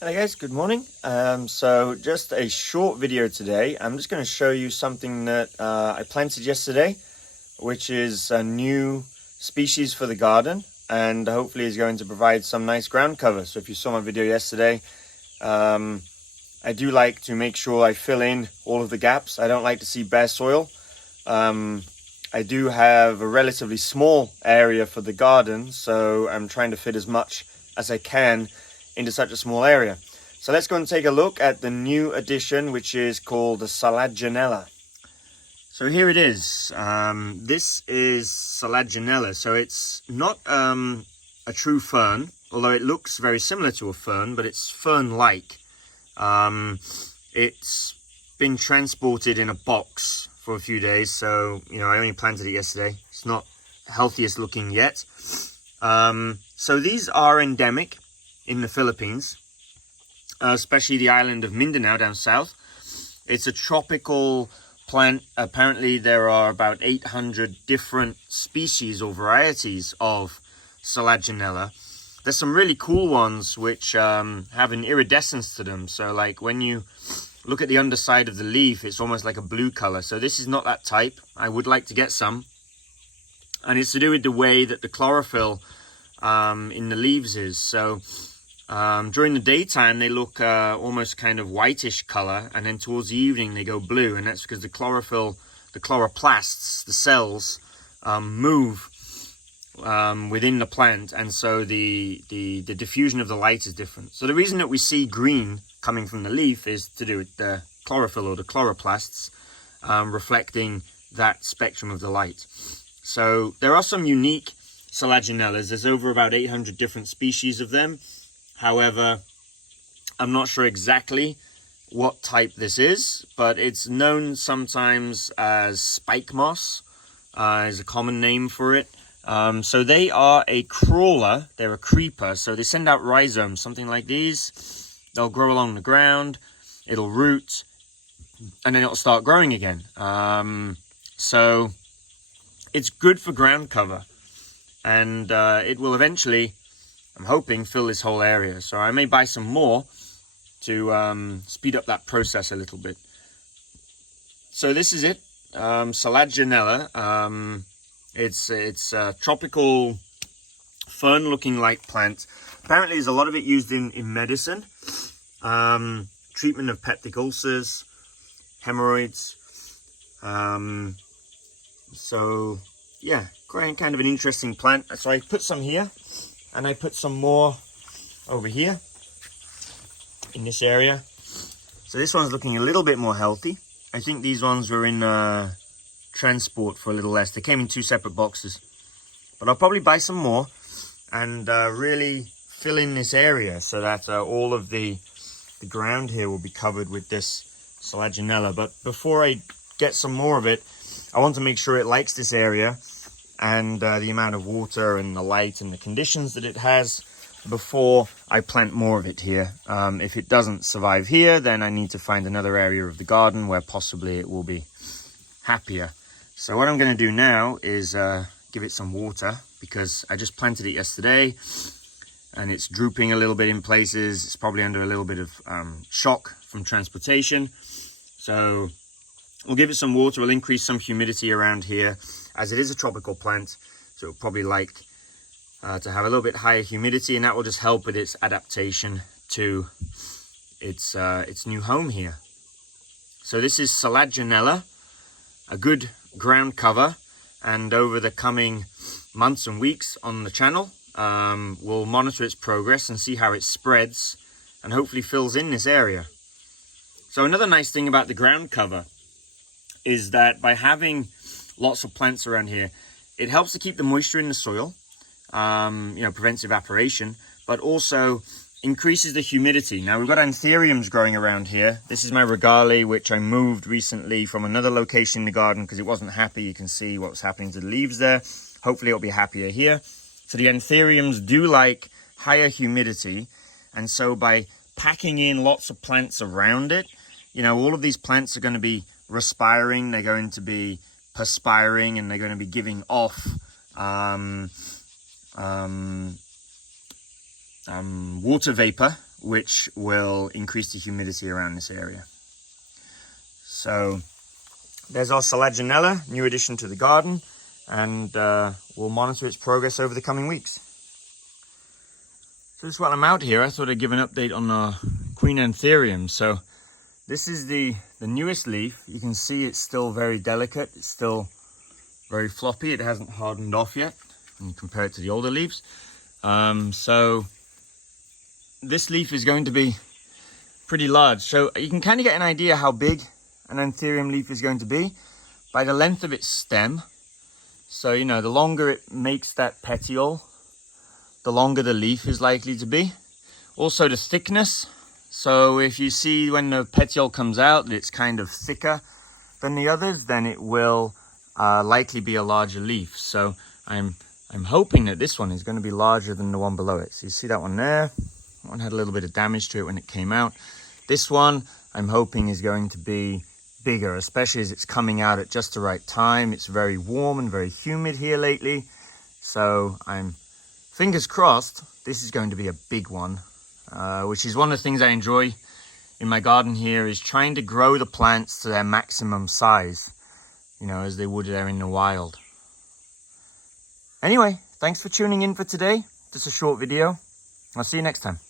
Hello guys, good morning. So just a short video today. I'm just going to show you something that I planted yesterday, which is a new species for the garden and hopefully is going to provide some nice ground cover. So if you saw my video yesterday, I do like to make sure I fill in all of the gaps. I don't like to see bare soil. I do have a relatively small area for the garden, so I'm trying to fit as much as I can into such a small area. So let's go and take a look at the new addition, which is called the Selaginella. So here it is. This is Selaginella. So it's not a true fern, although it looks very similar to a fern, but it's fern-like. It's been transported in a box for a few days, so I only planted it yesterday. It's not healthiest looking yet. So these are endemic in the Philippines, especially the island of Mindanao down south. It's a tropical plant. Apparently there are about 800 different species or varieties of Selaginella. There's some really cool ones which have an iridescence to them. So like when you look at the underside of the leaf, it's almost like a blue color. So this is not that type. I would like to get some. And it's to do with the way that the chlorophyll in the leaves is. So during the daytime, they look almost kind of whitish color, and then towards the evening they go blue, and that's because the chlorophyll, the chloroplasts, the cells move within the plant, and so the diffusion of the light is different. So the reason that we see green coming from the leaf is to do with the chlorophyll or the chloroplasts reflecting that spectrum of the light. So there are some unique Selaginellas. There's over about 800 different species of them. However, I'm not sure exactly what type this is, but it's known sometimes as spike moss, is a common name for it. So they are a crawler, they're a creeper, so they send out rhizomes, something like these. They'll grow along the ground, it'll root, and then it'll start growing again. So it's good for ground cover, and it will eventually, I'm hoping, fill this whole area. So I may buy some more to speed up that process a little bit. So this is it, Selaginella. It's a tropical fern-looking like plant. Apparently there's a lot of it used in medicine, treatment of peptic ulcers, hemorrhoids. So yeah, kind of an interesting plant. So I put some here, and I put some more over here in this area. So this one's looking a little bit more healthy. I think these ones were in transport for a little less. They came in 2 separate boxes. But I'll probably buy some more and really fill in this area so that all of the ground here will be covered with this Selaginella. But before I get some more of it, I want to make sure it likes this area and the amount of water and the light and the conditions that it has before I plant more of it here. If it doesn't survive here, then I need to find another area of the garden where possibly it will be happier. So what I'm going to do now is give it some water, because I just planted it yesterday and it's drooping a little bit in places. It's probably under a little bit of shock from transportation. So we'll give it some water. We'll increase some humidity around here, as it is a tropical plant, so it'll probably like to have a little bit higher humidity, and that will just help with its adaptation to its new home here. So this is Selaginella, a good ground cover, and over the coming months and weeks on the channel, we'll monitor its progress and see how it spreads and hopefully fills in this area. So another nice thing about the ground cover is that by having lots of plants around here, it helps to keep the moisture in the soil, prevents evaporation, but also increases the humidity. Now we've got anthuriums growing around here. This is my regale, which I moved recently from another location in the garden because it wasn't happy. You can see what was happening to the leaves there. Hopefully it'll be happier here. So the anthuriums do like higher humidity, and so by packing in lots of plants around it, all of these plants are going to be respiring, they're going to be perspiring, and they're going to be giving off water vapor, which will increase the humidity around this area. So there's our Selaginella, new addition to the garden, and we'll monitor its progress over the coming weeks. So just while I'm out here, I thought I'd give an update on our Queen Anthurium. So this is the newest leaf. You can see it's still very delicate. It's still very floppy. It hasn't hardened off yet when you compare it to the older leaves. So this leaf is going to be pretty large. So you can kind of get an idea how big an Anthurium leaf is going to be by the length of its stem. So, you know, the longer it makes that petiole, the longer the leaf is likely to be. Also the thickness. So if you see when the petiole comes out that it's kind of thicker than the others, then it will likely be a larger leaf. So I'm hoping that this one is going to be larger than the one below it. So you see that one there? That one had a little bit of damage to it when it came out. This one I'm hoping is going to be bigger, especially as it's coming out at just the right time. It's very warm and very humid here lately. So I'm fingers crossed this is going to be a big one, which is one of the things I enjoy in my garden here, is trying to grow the plants to their maximum size, you know, as they would there in the wild. Anyway, thanks for tuning in for today. Just a short video. I'll see you next time.